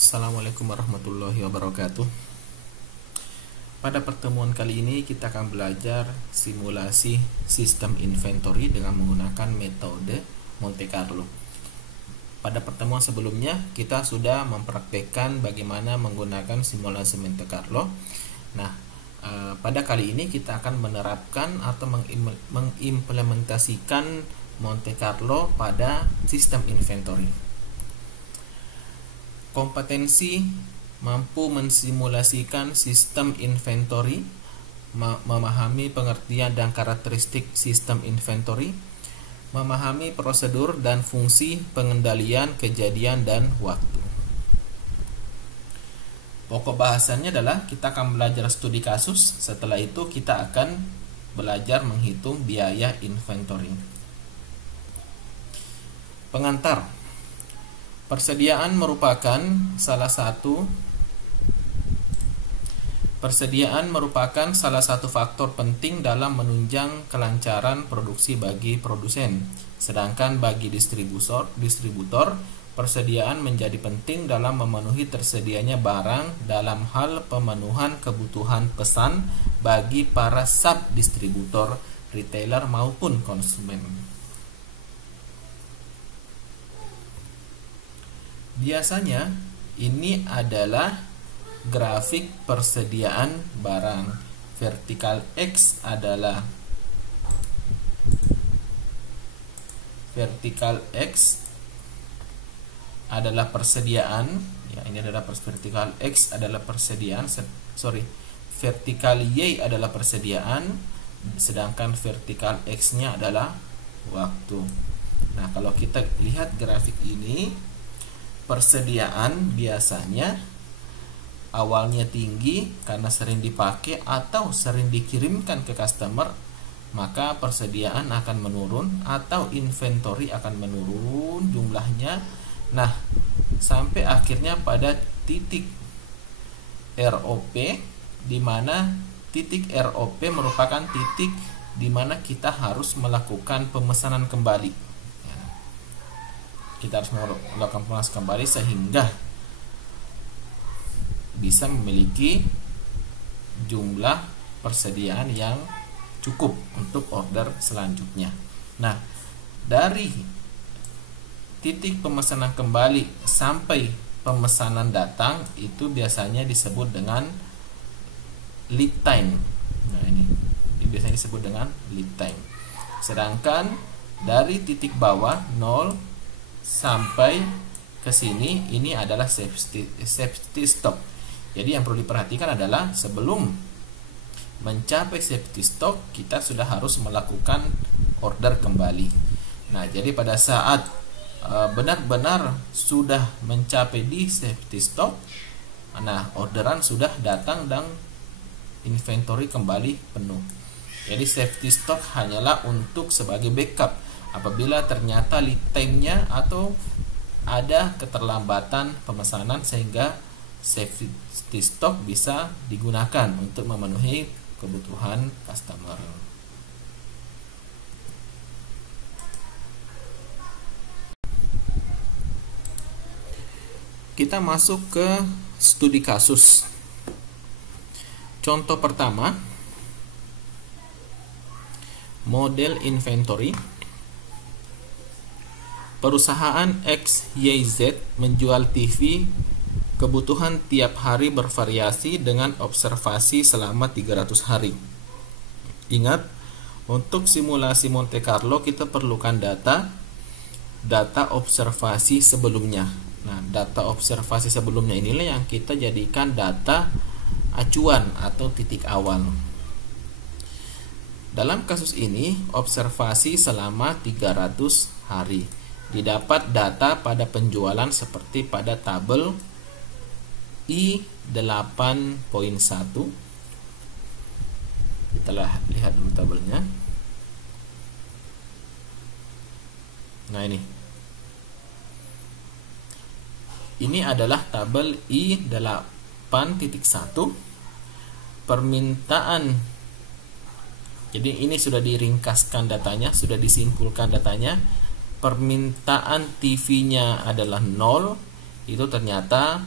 Assalamualaikum warahmatullahi wabarakatuh. Pada pertemuan kali ini kita akan belajar simulasi sistem inventory dengan menggunakan metode Monte Carlo. Pada pertemuan sebelumnya kita sudah mempraktekkan bagaimana menggunakan simulasi Monte Carlo. Nah, pada kali ini kita akan menerapkan atau mengimplementasikan Monte Carlo pada sistem inventory. Kompetensi mampu mensimulasikan sistem inventory, memahami pengertian dan karakteristik sistem inventory, memahami prosedur dan fungsi pengendalian kejadian dan waktu. Pokok bahasannya adalah kita akan belajar studi kasus. Setelah itu kita akan belajar menghitung biaya inventory. Pengantar. Persediaan merupakan salah satu faktor penting dalam menunjang kelancaran produksi bagi produsen. Sedangkan bagi distributor, persediaan menjadi penting dalam memenuhi tersedianya barang dalam hal pemenuhan kebutuhan pesan bagi para sub-distributor, retailer maupun konsumen. Biasanya ini adalah grafik persediaan barang. Vertikal X adalah persediaan. Ya, ini adalah vertikal X adalah persediaan. Vertikal Y adalah persediaan, sedangkan vertikal X-nya adalah waktu. Nah, kalau kita lihat grafik ini, persediaan biasanya awalnya tinggi karena sering dipakai atau sering dikirimkan ke customer, maka persediaan akan menurun atau inventory akan menurun jumlahnya. Nah, sampai akhirnya pada titik ROP, di mana titik ROP merupakan titik di mana kita harus melakukan pemesanan kembali. Kita harus melakukan pemesanan kembali sehingga bisa memiliki jumlah persediaan yang cukup untuk order selanjutnya. Nah, dari titik pemesanan kembali sampai pemesanan datang itu biasanya disebut dengan lead time. Nah, ini biasanya disebut dengan lead time. Sedangkan dari titik bawah 0 sampai ke sini ini adalah safety stock. Jadi yang perlu diperhatikan adalah sebelum mencapai safety stock kita sudah harus melakukan order kembali. Nah, jadi pada saat benar-benar sudah mencapai di safety stock, nah orderan sudah datang dan inventory kembali penuh. Jadi safety stock hanyalah untuk sebagai backup apabila ternyata lead time-nya atau ada keterlambatan pemesanan sehingga safety stock bisa digunakan untuk memenuhi kebutuhan customer. Kita masuk ke studi kasus. Contoh pertama, model inventory. Perusahaan XYZ menjual TV. Kebutuhan tiap hari bervariasi dengan observasi selama 300 hari. Ingat, untuk simulasi Monte Carlo kita perlukan data observasi sebelumnya. Nah, data observasi sebelumnya inilah yang kita jadikan data acuan atau titik awal. Dalam kasus ini, observasi selama 300 hari. Didapat data pada penjualan seperti pada tabel I8.1. Kita lihat dulu tabelnya. Nah, ini adalah tabel I8.1 permintaan. Jadi ini sudah diringkaskan datanya, sudah disimpulkan datanya. Permintaan TV-nya adalah 0, itu ternyata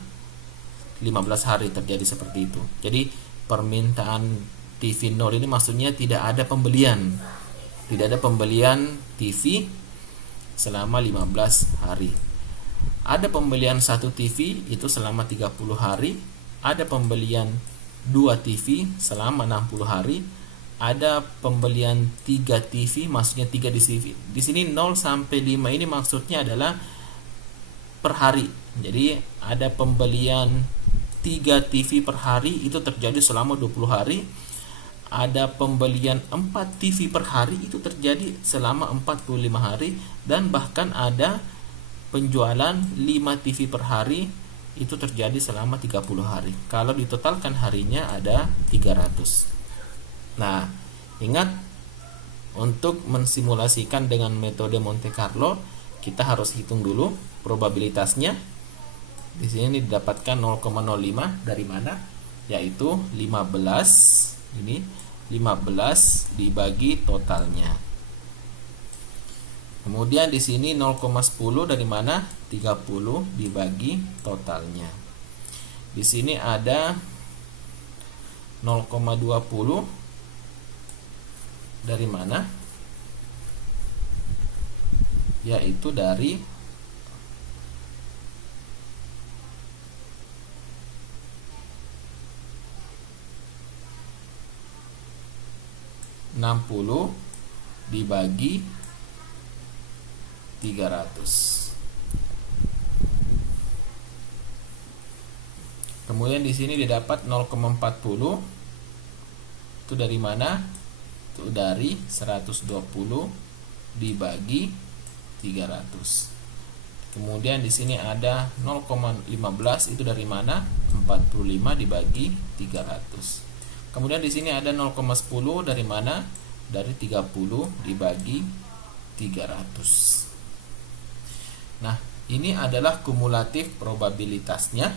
15 hari terjadi seperti itu. Jadi permintaan TV 0 ini maksudnya tidak ada pembelian. Tidak ada pembelian TV selama 15 hari. Ada pembelian 1 TV itu selama 30 hari. Ada pembelian 2 TV selama 60 hari. Ada pembelian 3 TV, maksudnya 3 di sini. Di sini 0 sampai 5 ini maksudnya adalah per hari. Jadi ada pembelian 3 TV per hari itu terjadi selama 20 hari. Ada pembelian 4 TV per hari itu terjadi selama 45 hari. Dan bahkan ada penjualan 5 TV per hari itu terjadi selama 30 hari. Kalau ditotalkan harinya ada 300. Nah, ingat, untuk mensimulasikan dengan metode Monte Carlo kita harus hitung dulu probabilitasnya. Di sini didapatkan 0,05 dari mana? Yaitu 15. Ini 15 dibagi totalnya. Kemudian di sini 0,10 dari mana? 30 dibagi totalnya. Di sini ada 0,20 dari mana? Yaitu dari 60 dibagi 300. Kemudian di sini didapat 0,40. Itu dari mana? Itu dari 120 dibagi 300. Kemudian di sini ada 0,15. Itu dari mana? 45 dibagi 300. Kemudian di sini ada 0,10 dari mana? Dari 30 dibagi 300. Nah, ini adalah kumulatif probabilitasnya.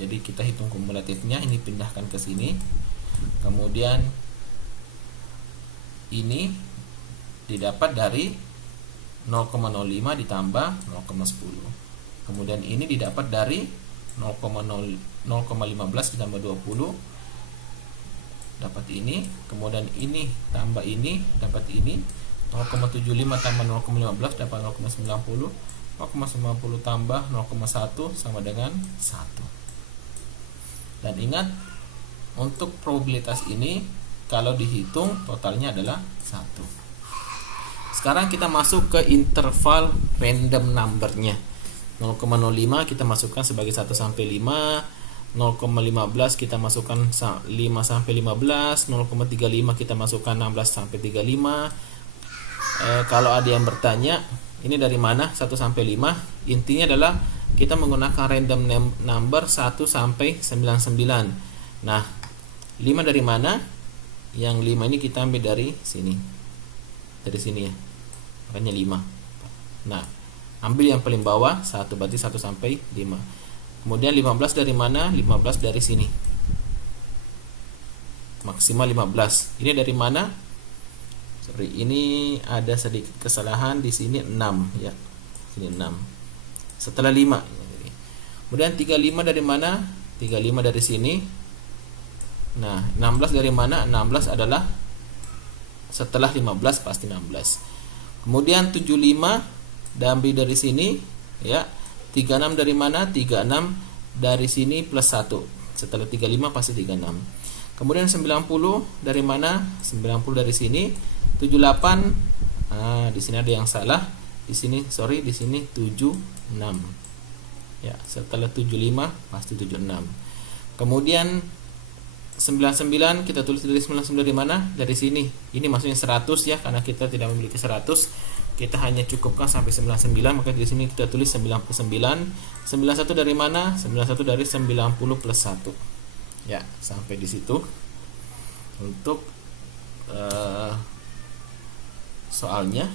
Jadi kita hitung kumulatifnya, ini pindahkan ke sini. Kemudian ini didapat dari 0,05 ditambah 0,10. Kemudian ini didapat dari 0,15 ditambah 20, dapat ini. Kemudian ini tambah ini, dapat ini. 0,75 tambah 0,15 dapat 0,90. 0,90 tambah 0,1 sama dengan 1. Dan ingat, untuk probabilitas ini kalau dihitung totalnya adalah 1. Sekarang kita masuk ke interval random numbernya. 0,05 kita masukkan sebagai 1 sampai 5. 0,15 kita masukkan 5 sampai 15. 0,35 kita masukkan 16 sampai 35. Kalau ada yang bertanya, ini dari mana 1 sampai 5? Intinya adalah kita menggunakan random number 1 sampai 99. Nah, 5 dari mana? Yang 5 ini kita ambil dari sini. Dari sini ya. Makanya 5. Nah, ambil yang paling bawah 1, berarti 1 sampai 5. Kemudian 15 dari mana? 15 dari sini. Maksimal 15. Ini dari mana? Sorry, ini ada sedikit kesalahan di sini 6 ya. Sini 6. Setelah 5. Kemudian 35 dari mana? 35 dari sini. Nah, 16 dari mana? 16 adalah setelah 15, pasti 16. Kemudian 75 diambil dari sini ya. 36 dari mana? 36 dari sini plus 1. Setelah 35 pasti 36. Kemudian 90 dari mana? 90 dari sini. 78. Nah, di sini ada yang salah. Di sini, sorry, di sini 76. Ya, setelah 75 pasti 76. Kemudian 99 kita tulis dari 99 dari mana? Dari sini. Ini maksudnya 100 ya, karena kita tidak memiliki 100. Kita hanya cukupkan sampai 99, maka di sini kita tulis 99. 91 dari mana? 91 dari 90 plus 1. Ya, sampai di situ untuk soalnya.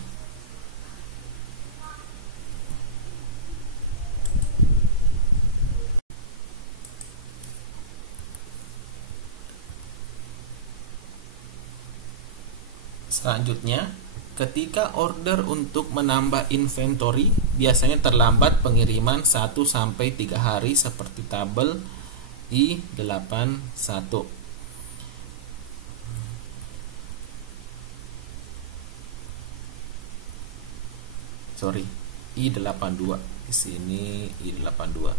Selanjutnya, ketika order untuk menambah inventory biasanya terlambat pengiriman 1-3 hari seperti tabel I81. Sorry, I82. Di sini I82.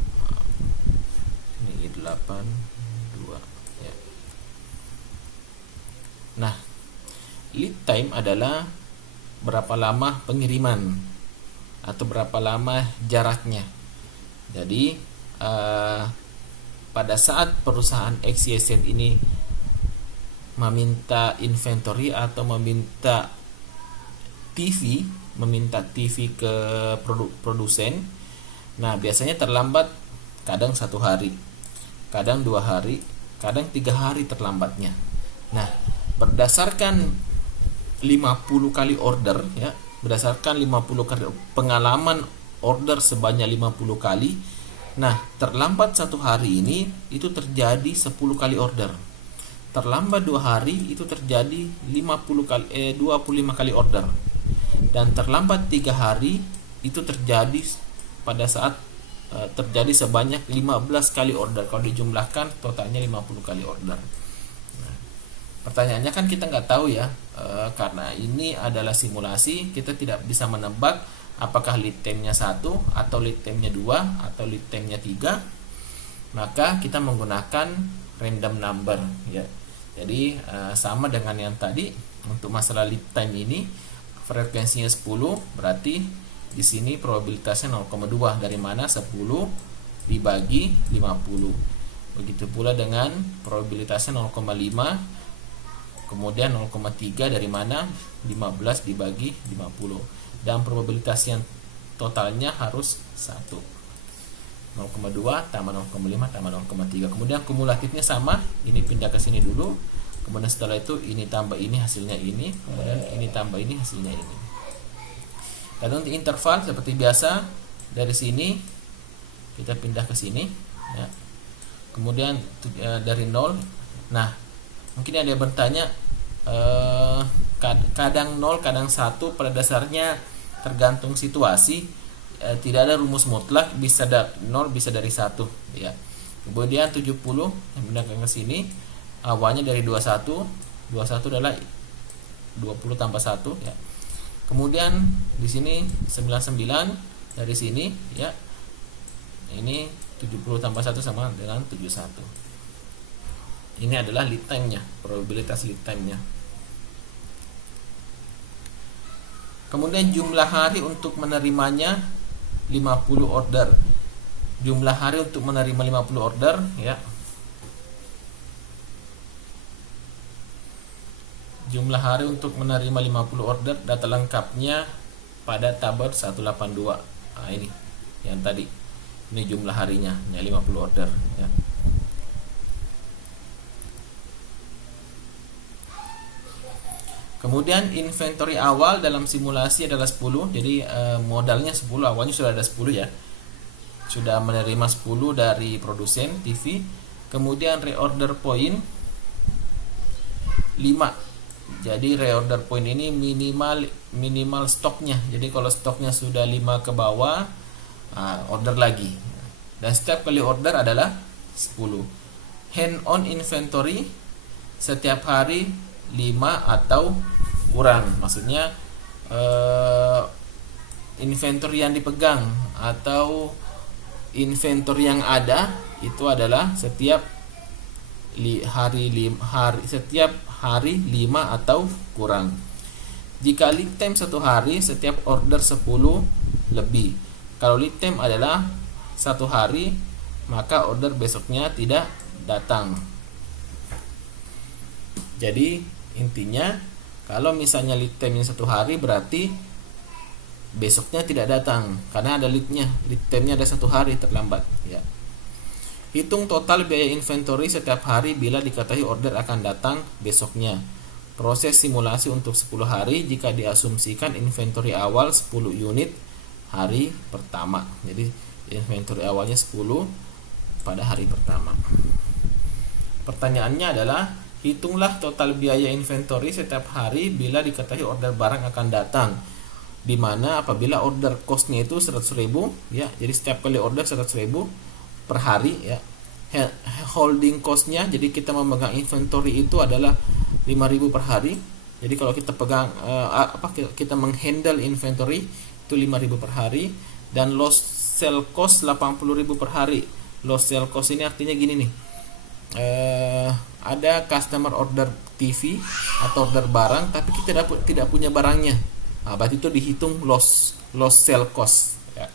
Ini I82 ya. Nah, lead time adalah berapa lama pengiriman atau berapa lama jaraknya. Jadi pada saat perusahaan XYZ ini meminta inventory atau meminta TV ke produsen, nah biasanya terlambat kadang 1 hari, kadang 2 hari, kadang 3 hari terlambatnya. Nah, berdasarkan 50 kali order ya, berdasarkan 50 kali pengalaman order sebanyak 50 kali. Nah, terlambat 1 hari ini itu terjadi 10 kali order. Terlambat 2 hari itu terjadi 25 kali order. Dan terlambat 3 hari itu terjadi pada saat terjadi sebanyak 15 kali order. Kalau dijumlahkan totalnya 50 kali order. Nah, pertanyaannya kan kita nggak tahu ya, karena ini adalah simulasi, kita tidak bisa menebak apakah lead time-nya 1 atau lead time-nya 2 atau lead time-nya 3. Maka kita menggunakan random number ya. Jadi sama dengan yang tadi, untuk masalah lead time ini frekuensinya 10, berarti di sini probabilitasnya 0,2. Dari mana? 10 dibagi 50. Begitu pula dengan probabilitasnya 0,5, kemudian 0,3 dari mana? 15 dibagi 50. Dan probabilitas yang totalnya harus 1. 0,2 tambah 0,5 tambah 0,3. Kemudian kumulatifnya sama, ini pindah ke sini dulu. Kemudian setelah itu ini tambah ini hasilnya ini, kemudian ini tambah ini hasilnya ini. Dan untuk interval seperti biasa, dari sini kita pindah ke sini ya. Kemudian dari 0. Nah, mungkin ada yang bertanya, kadang 0 kadang 1, pada dasarnya tergantung situasi. Tidak ada rumus mutlak, bisa 0 bisa dari 1 ya. Kemudian 70 yang pindahkan ke sini, awalnya dari 21 adalah 20 tambah 1 ya. Kemudian di sini 99 dari sini ya. Ini 70 tambah 1 sama dengan 71. Ini adalah lead time-nya, probabilitas lead time-nya. Kemudian jumlah hari untuk menerimanya 50 order. Jumlah hari untuk menerima 50 order ya. Jumlah hari untuk menerima 50 order, data lengkapnya pada tabel 182. Nah, ini yang tadi. Ini jumlah harinya, ya 50 order ya. Kemudian inventory awal dalam simulasi adalah 10. Jadi modalnya 10, awalnya sudah ada 10 ya. Sudah menerima 10 dari produsen TV. Kemudian reorder point 5. Jadi reorder point ini minimal stoknya. Jadi kalau stoknya sudah 5 ke bawah, order lagi. Dan setiap kali order adalah 10. Hand on inventory setiap hari 5 atau kurang. Maksudnya inventory yang dipegang atau inventory yang ada itu adalah setiap hari 5 atau kurang. Jika lead time 1 hari, setiap order 10 lebih. Kalau lead time adalah 1 hari, maka order besoknya tidak datang. Jadi intinya, kalau misalnya lead time-nya 1 hari, berarti besoknya tidak datang karena ada lead time-nya ada 1 hari terlambat ya. Hitung total biaya inventory setiap hari bila diketahui order akan datang besoknya. Proses simulasi untuk 10 hari jika diasumsikan inventory awal 10 unit hari pertama. Jadi inventory awalnya 10 pada hari pertama. Pertanyaannya adalah, hitunglah total biaya inventory setiap hari bila diketahui order barang akan datang. Dimana apabila order costnya itu 100.000 ya, jadi setiap kali order 100.000 per hari ya. Holding costnya, jadi kita memegang inventory itu adalah 5.000 per hari. Jadi kalau kita pegang kita menghandle inventory itu 5.000 per hari, dan lost sell cost 80.000 per hari. Lost sell cost ini artinya gini nih. Ada customer order TV atau order barang tapi kita tidak punya barangnya. Nah, berarti itu dihitung lost sell cost ya.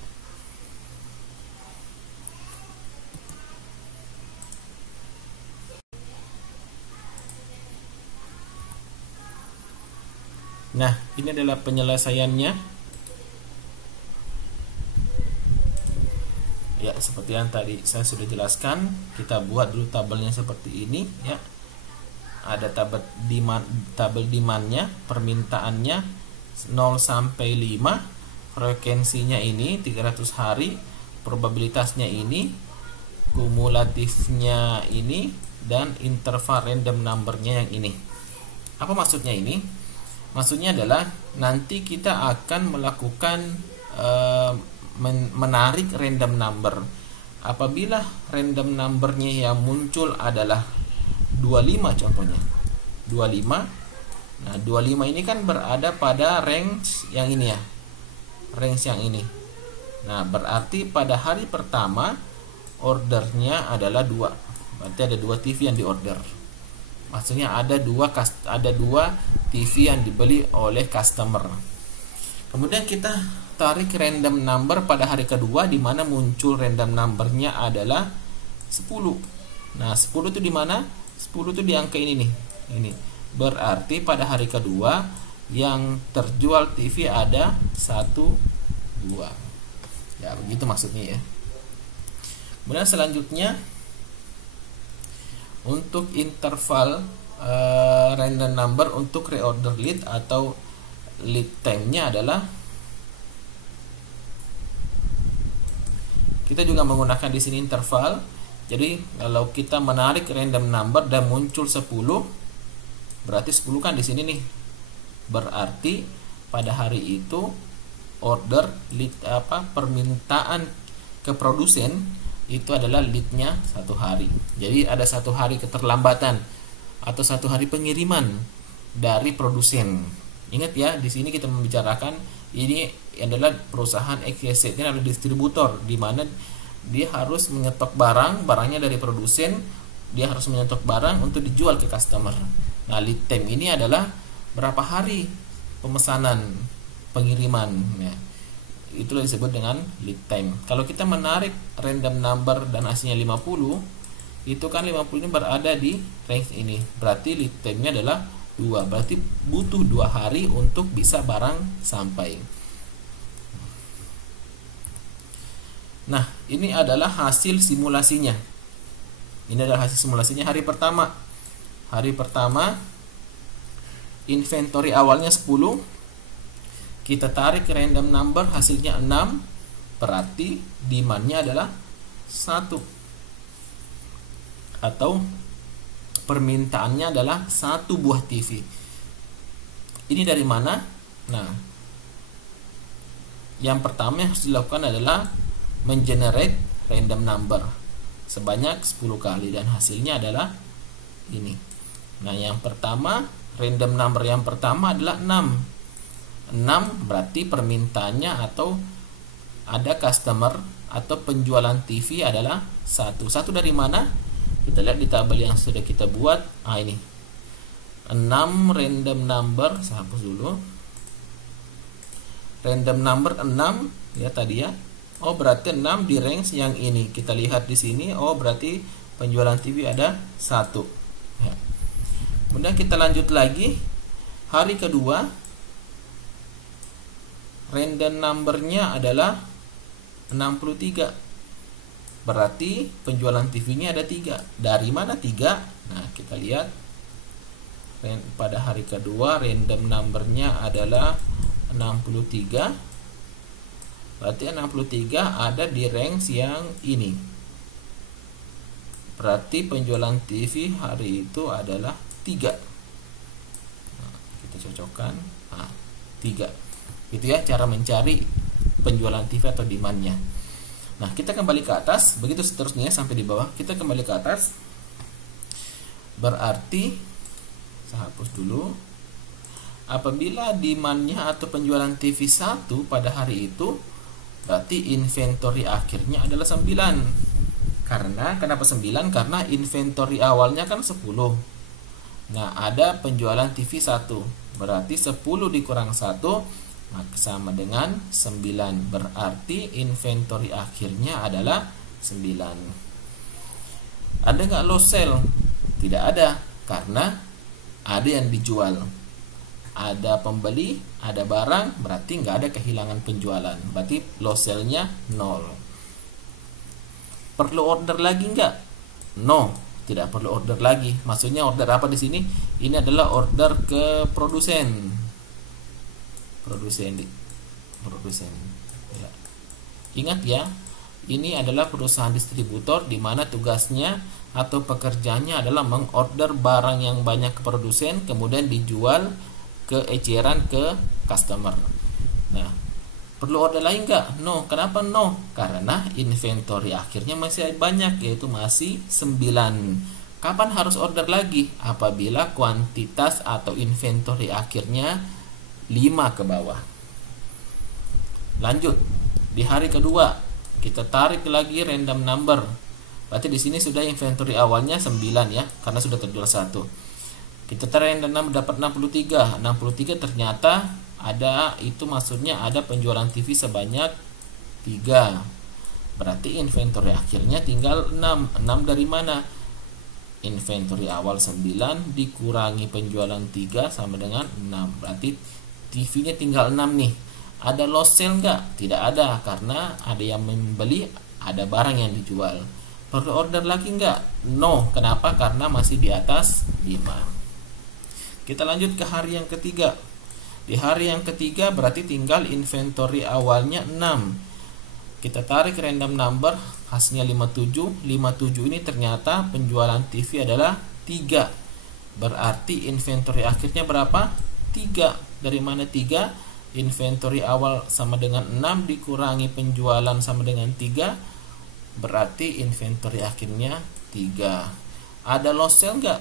Nah, ini adalah penyelesaiannya. Ya, seperti yang tadi saya sudah jelaskan, kita buat dulu tabelnya seperti ini ya. Ada tabel demand-nya, permintaannya 0 sampai 5, frekuensinya ini 300 hari, probabilitasnya ini, kumulatifnya ini, dan interval random numbernya yang ini. Apa maksudnya ini? Maksudnya adalah nanti kita akan melakukan menarik random number. Apabila random numbernya yang muncul adalah 25 contohnya, 25. Nah, 25 ini kan berada pada range yang ini ya, range yang ini. Nah, berarti pada hari pertama ordernya adalah 2. Berarti ada 2 TV yang diorder. Maksudnya ada dua TV yang dibeli oleh customer. Kemudian kita tarik random number pada hari kedua, di mana muncul random numbernya adalah 10. Nah, 10 itu di mana? 10 itu di angka ini nih. Ini. Berarti pada hari kedua yang terjual TV ada 1, 2. Ya, begitu maksudnya ya. Kemudian selanjutnya untuk interval random number untuk reorder lead atau lead time-nya adalah kita juga menggunakan di sini interval. Jadi kalau kita menarik random number dan muncul 10, berarti 10 kan di sini nih. Berarti pada hari itu order lead permintaan ke produsen itu adalah leadnya 1 hari. Jadi ada 1 hari keterlambatan atau 1 hari pengiriman dari produsen. Ingat ya, di sini kita membicarakan ini adalah perusahaan XYZ, ini adalah distributor, di mana dia harus menyetok barangnya dari produsen, dia harus menyetok barang untuk dijual ke customer. Nah, lead time ini adalah berapa hari pemesanan pengiriman ya. Itulah disebut dengan lead time. Kalau kita menarik random number dan hasilnya 50, itu kan 50 ini berada di range ini. Berarti lead time-nya adalah 2. Berarti butuh 2 hari untuk bisa barang sampai. Nah, ini adalah hasil simulasinya. Ini adalah hasil simulasinya hari pertama. Hari pertama inventory awalnya 10. Kita tarik random number, hasilnya 6. Berarti demand-nya adalah 1. Atau permintaannya adalah 1 buah TV. Ini dari mana? Nah, yang pertama yang harus dilakukan adalah mengenerate random number sebanyak 10 kali, dan hasilnya adalah ini. Nah, yang pertama, random number yang pertama adalah 6. 6 berarti permintaannya atau ada customer atau penjualan TV adalah 1. 1 dari mana? Kita lihat di tabel yang sudah kita buat. Ini 6 random number, saya hapus dulu. Random number 6 ya tadi ya. Oh, berarti 6 di range yang ini. Kita lihat di sini, oh berarti penjualan TV ada 1 ya. Kemudian kita lanjut lagi. Hari kedua random numbernya adalah 63. Berarti penjualan TV-nya ada 3. Dari mana 3? Nah, kita lihat pada hari kedua random numbernya adalah 63. Berarti 63 ada di range yang ini. Berarti penjualan TV hari itu adalah 3. Nah, kita cocokkan. 3. Gitu ya cara mencari penjualan TV atau demand-nya. Nah, kita kembali ke atas, begitu seterusnya sampai di bawah. Kita kembali ke atas. Berarti saya hapus dulu. Apabila demand-nya atau penjualan TV 1 pada hari itu, berarti inventory akhirnya adalah 9. Kenapa 9? Karena inventory awalnya kan 10. Nah, ada penjualan TV 1. Berarti 10 dikurang 1 maka sama dengan 9. Berarti inventory akhirnya adalah 9. Ada nggak lost sale? Tidak ada, karena ada yang dijual. Ada pembeli, ada barang, berarti nggak ada kehilangan penjualan. Berarti lost sale-nya 0. Perlu order lagi nggak? No, tidak perlu order lagi. Maksudnya order apa di sini? Ini adalah order ke produsen. Ya. Ingat ya, ini adalah perusahaan distributor di mana tugasnya atau pekerjaannya adalah mengorder barang yang banyak ke produsen, kemudian dijual ke eceran ke customer. Nah, perlu order lain nggak? No. Kenapa no? Karena inventory akhirnya masih banyak, yaitu masih 9. Kapan harus order lagi? Apabila kuantitas atau inventory akhirnya 5 ke bawah. Lanjut, di hari kedua kita tarik lagi random number. Berarti di sini sudah inventory awalnya 9 ya, karena sudah terjual 1. Kita tarik random number dapat 63. 63 ternyata ada, itu maksudnya ada penjualan TV sebanyak 3. Berarti inventory akhirnya tinggal 6. 6 dari mana? Inventory awal 9 dikurangi penjualan 3 sama dengan 6. Berarti TV-nya tinggal 6 nih. Ada lost sale nggak? Tidak ada, karena ada yang membeli, ada barang yang dijual. Perlu order lagi nggak? No. Kenapa? Karena masih di atas 5. Kita lanjut ke hari yang ketiga. Di hari yang ketiga berarti tinggal inventory awalnya 6. Kita tarik random number, hasilnya 57. 57 ini ternyata penjualan TV adalah 3. Berarti inventory akhirnya berapa? 3. Dari mana 3? Inventory awal sama dengan 6 dikurangi penjualan sama dengan 3. Berarti inventory akhirnya 3. Ada lost sale nggak?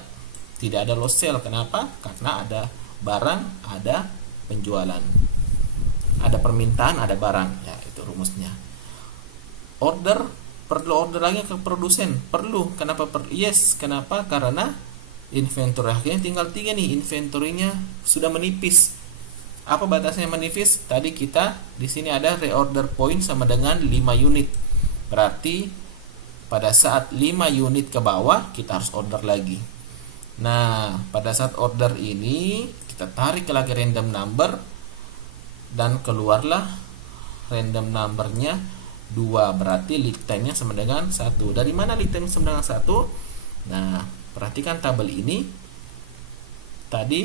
Tidak ada lost sale. Kenapa? Karena ada barang, ada penjualan. Ada permintaan, ada barang. Ya, itu rumusnya. Order, perlu order lagi ke produsen? Perlu. Kenapa? Yes. Kenapa? Karena inventory akhirnya tinggal 3 nih. Inventory-nya sudah menipis. Apa batasnya menipis? Tadi kita di sini ada reorder point sama dengan 5 unit. Berarti pada saat 5 unit ke bawah kita harus order lagi. Nah, pada saat order ini kita tarik lagi random number dan keluarlah random numbernya 2. Berarti lead time-nya sama dengan 1. Dari mana lead time sama dengan 1? Nah, perhatikan tabel ini. Tadi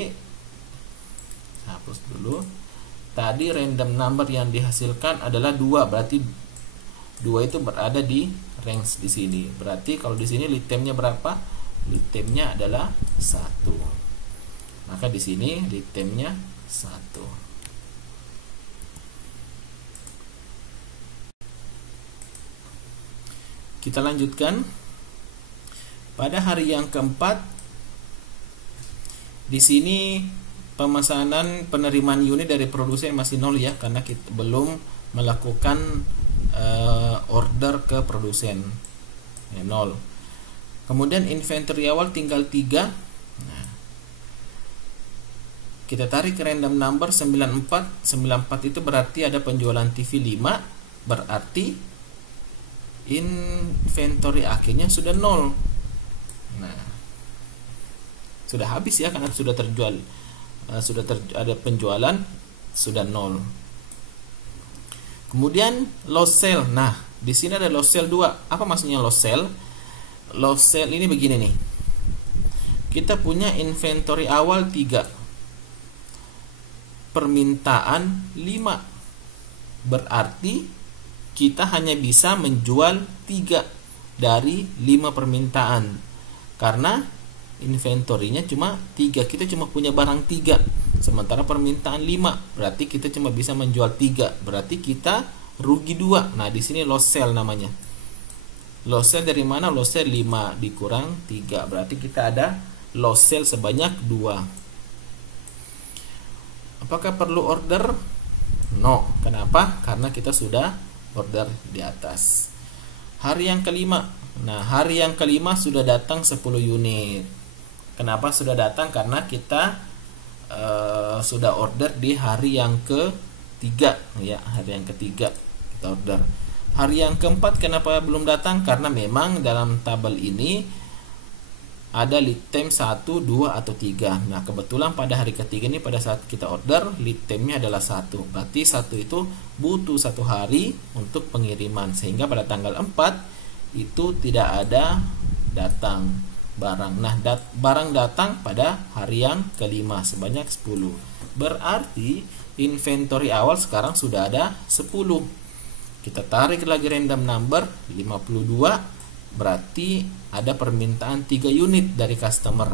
hapus dulu. Tadi random number yang dihasilkan adalah 2. Berarti 2 itu berada di range di sini. Berarti kalau di sini lead time-nya berapa? Lead time-nya adalah 1. Maka di sini lead time-nya 1. Kita lanjutkan. Pada hari yang keempat, di sini pemesanan penerimaan unit dari produsen masih 0 ya, karena kita belum melakukan order ke produsen. Ya, 0. Kemudian inventory awal tinggal 3. Nah, kita tarik random number 94. 94 itu berarti ada penjualan TV 5. Berarti inventory akhirnya sudah 0. Nah, sudah habis ya, karena sudah terjual, ada penjualan, sudah 0. Kemudian lost sale. Nah, di sini ada lost sale 2. Apa maksudnya lost sale? Lost sale ini begini nih. Kita punya inventory awal 3. Permintaan 5. Berarti kita hanya bisa menjual 3 dari 5 permintaan. Karena inventory-nya cuma 3. Kita cuma punya barang 3. sementara permintaan 5, berarti kita cuma bisa menjual 3, berarti kita rugi 2. Nah, di sini loss sell namanya. Loss sell dari mana? Loss sell 5 dikurang 3, berarti kita ada loss sell sebanyak 2. Apakah perlu order? No. Kenapa? Karena kita sudah order di atas. Hari yang kelima. Nah, hari yang kelima sudah datang 10 unit. Kenapa sudah datang? Karena kita sudah order di hari yang ketiga, ya, hari yang ketiga kita order. Hari yang keempat kenapa belum datang? Karena memang dalam tabel ini ada lead time 1, 2, atau 3. Nah, kebetulan pada hari ketiga ini pada saat kita order lead time-nya adalah 1. Berarti 1 itu butuh 1 hari untuk pengiriman, sehingga pada tanggal 4 itu tidak ada datang barang. Nah, barang datang pada hari yang kelima sebanyak 10. Berarti inventory awal sekarang sudah ada 10. Kita tarik lagi random number 52, berarti ada permintaan 3 unit dari customer.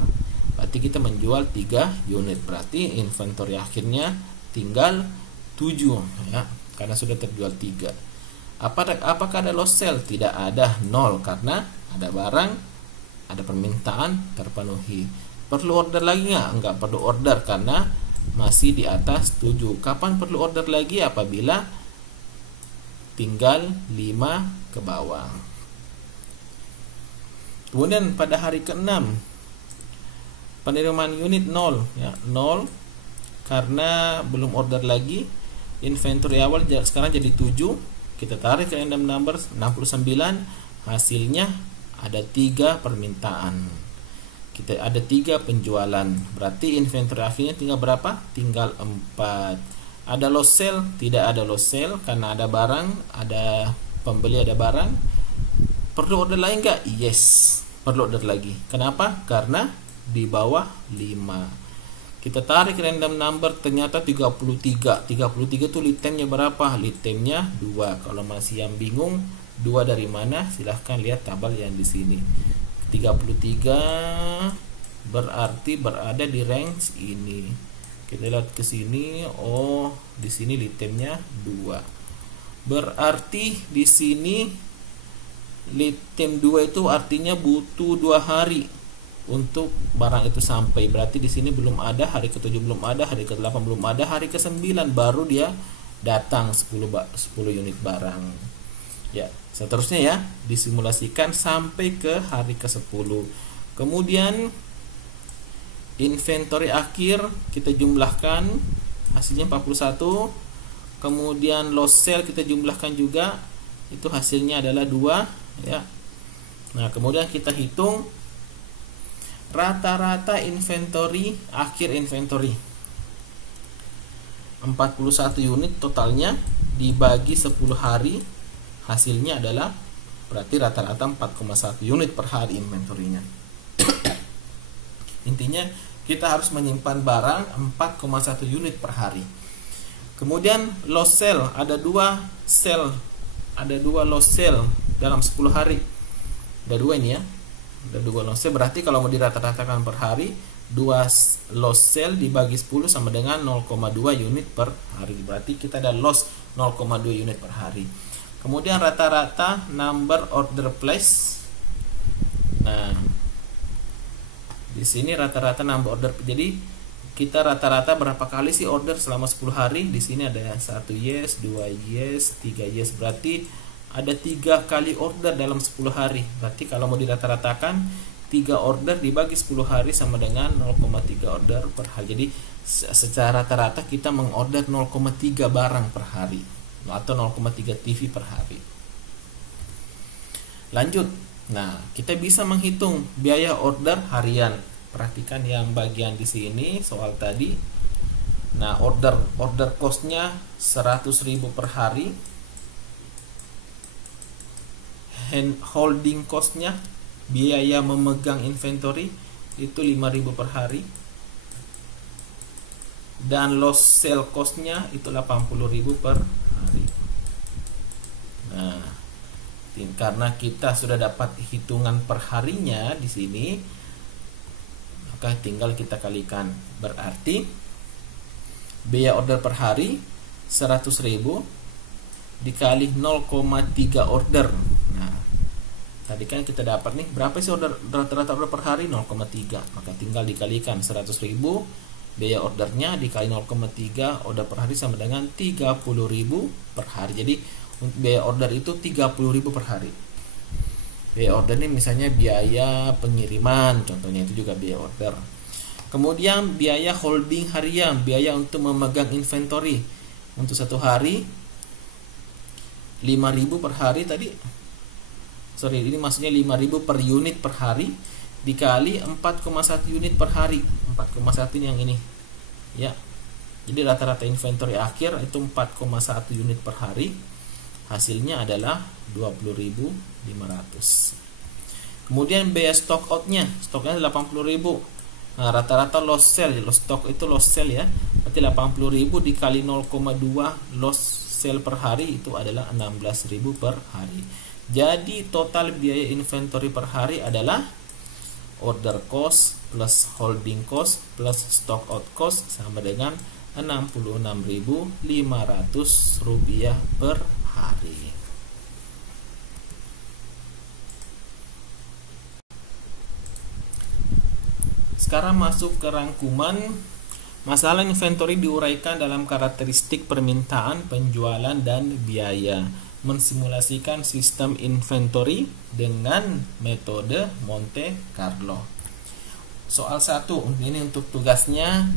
Berarti kita menjual 3 unit. Berarti inventory akhirnya tinggal 7, ya, karena sudah terjual 3. Apakah ada loss sell? Tidak ada, 0, karena ada barang, ada permintaan terpenuhi. Perlu order lagi nggak? Nggak perlu order karena masih di atas 7. Kapan perlu order lagi? Apabila tinggal 5 ke bawah. Kemudian pada hari ke-6 penerimaan unit 0, ya, 0 karena belum order lagi. Inventory awal sekarang jadi 7. Kita tarik ke random number 69, hasilnya ada 3 permintaan. Kita ada 3 penjualan. Berarti inventory akhirnya tinggal berapa? Tinggal 4. Ada loss sell? Tidak ada loss sell karena ada barang, ada pembeli, ada barang. Perlu order lain nggak? Yes, perlu order lagi. Kenapa? Karena di bawah 5. Kita tarik random number, ternyata 33. 33 itu lead time-nya berapa? Lead time-nya 2. Kalau masih yang bingung 2 dari mana? Silahkan lihat tabel yang di sini. 33 berarti berada di range ini. Kita lihat ke sini, oh, di sini lead time-nya 2. Berarti di sini lead time 2 itu artinya butuh 2 hari untuk barang itu sampai. Berarti di sini belum ada, hari ke-7 belum ada, hari ke-8 belum ada, hari ke-9 baru dia datang 10 unit barang. Ya, seterusnya ya, disimulasikan sampai ke hari ke-10. Kemudian inventory akhir kita jumlahkan, hasilnya 41. Kemudian loss sell kita jumlahkan juga, itu hasilnya adalah 2, ya. Nah, kemudian kita hitung rata-rata inventory, akhir inventory 41 unit totalnya dibagi 10 hari, hasilnya adalah berarti rata-rata 4,1 unit per hari inventory-nya. Intinya kita harus menyimpan barang 4,1 unit per hari. Kemudian loss sell, ada 2 loss sell dalam 10 hari. Ada 2 ini ya. Ada 2 loss sell, berarti kalau mau dirata-ratakan per hari 2 loss sell dibagi 10 sama dengan 0,2 unit per hari. Berarti kita ada loss 0,2 unit per hari. Kemudian rata-rata number order place. Nah, di sini rata-rata number order. Jadi kita rata-rata berapa kali sih order selama 10 hari? Di sini ada 1 yes, 2 yes, 3 yes. Berarti ada 3 kali order dalam 10 hari. Berarti kalau mau dirata-ratakan 3 order dibagi 10 hari sama dengan 0,3 order per hari. Jadi secara rata-rata kita mengorder 0,3 barang per hari atau 0,3 TV per hari. Lanjut. Nah, kita bisa menghitung biaya order harian. Perhatikan yang bagian di sini soal tadi. Nah, order cost-nya 100.000 per hari. Holding cost-nya, biaya memegang inventory itu 5.000 per hari. Dan loss sell cost-nya itu 80.000 per hari. Nah, karena kita sudah dapat hitungan per harinya di sini, maka tinggal kita kalikan. Berarti biaya order per hari 100.000 dikali 0,3 order. Nah, tadi kan kita dapat nih berapa sih rata-rata order per hari? 0,3. Maka tinggal dikalikan 100.000 biaya ordernya dikali 0,3 order per hari sama dengan 30.000 per hari. Jadi biaya order itu 30.000 per hari. Biaya order ini misalnya biaya pengiriman, contohnya itu juga biaya order. Kemudian biaya holding harian, biaya untuk memegang inventory untuk satu hari 5.000 per hari tadi. Sorry, ini maksudnya 5.000 per unit per hari dikali 4,1 unit per hari. 4,1 ini yang ini. Ya. Jadi rata-rata inventory akhir itu 4,1 unit per hari. Hasilnya adalah 20.500. Kemudian biaya stock out-nya. Stoknya 80.000. Nah, rata-rata loss sell, stock itu loss sell ya. Berarti 80.000 dikali 0,2 loss sell per hari itu adalah 16.000 per hari. Jadi total biaya inventory per hari adalah order cost plus holding cost plus stock out cost sama dengan 66.500 rupiah per hari. Sekarang masuk ke rangkuman. Masalah inventory diuraikan dalam karakteristik permintaan, penjualan, dan biaya. Mensimulasikan sistem inventory dengan metode Monte Carlo. Soal 1, ini untuk tugasnya.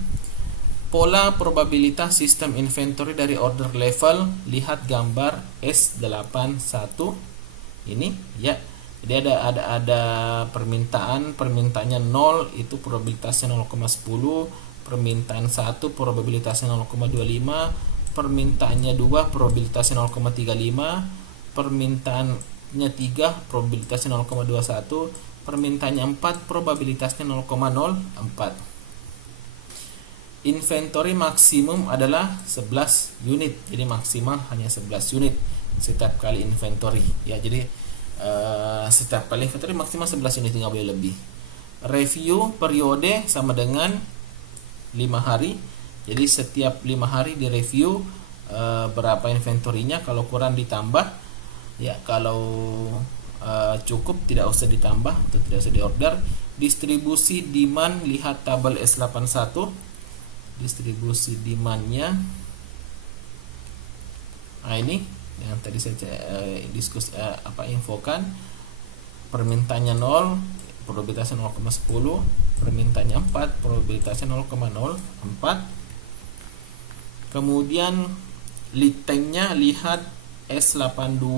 Pola probabilitas sistem inventory dari order level, lihat gambar S81 ini ya. Jadi ada permintaannya 0 itu probabilitasnya 0,10. Permintaan 1 probabilitasnya 0,25, permintaannya 2 probabilitasnya 0,35, permintaannya 3 probabilitasnya 0,21, permintaannya 4 probabilitasnya 0,04. Inventory maksimum adalah 11 unit. Jadi maksimal hanya 11 unit setiap kali inventory ya. Jadi setiap kali inventory maksimal 11 unit, nggak boleh lebih. Review periode sama dengan 5 hari. Jadi setiap 5 hari direview berapa inventorinya, kalau kurang ditambah ya, kalau cukup tidak usah ditambah atau tidak usah diorder. Distribusi demand, lihat tabel S81. Distribusi demandnya, nah ini yang tadi saya infokan. Permintaannya 0, probabilitasnya 0,10, permintaannya 4, probabilitasnya 0,04. Kemudian lead time-nya, lihat S82.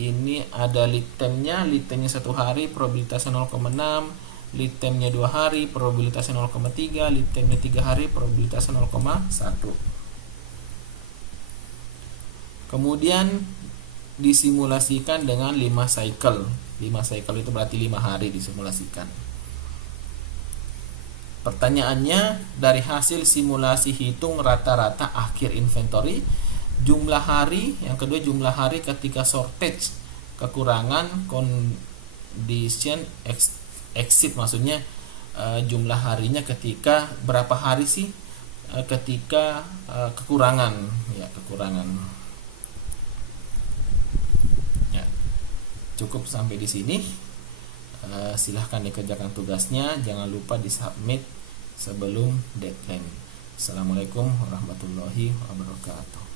Ini ada lead time-nya 1 hari, probabilitasnya 0,6, lead time-nya 2 hari, probabilitasnya 0,3, lead time-nya 3 hari, probabilitasnya 0,1. Kemudian disimulasikan dengan 5 cycle. 5 cycle itu berarti 5 hari disimulasikan. Pertanyaannya, dari hasil simulasi hitung rata-rata akhir inventory, jumlah hari, yang kedua jumlah hari ketika shortage, kekurangan, condition exit, maksudnya jumlah harinya ketika berapa hari sih ketika kekurangan ya, kekurangan. Ya, cukup sampai di sini. Silahkan dikerjakan tugasnya, jangan lupa disubmit sebelum deadline. Assalamualaikum warahmatullahi wabarakatuh.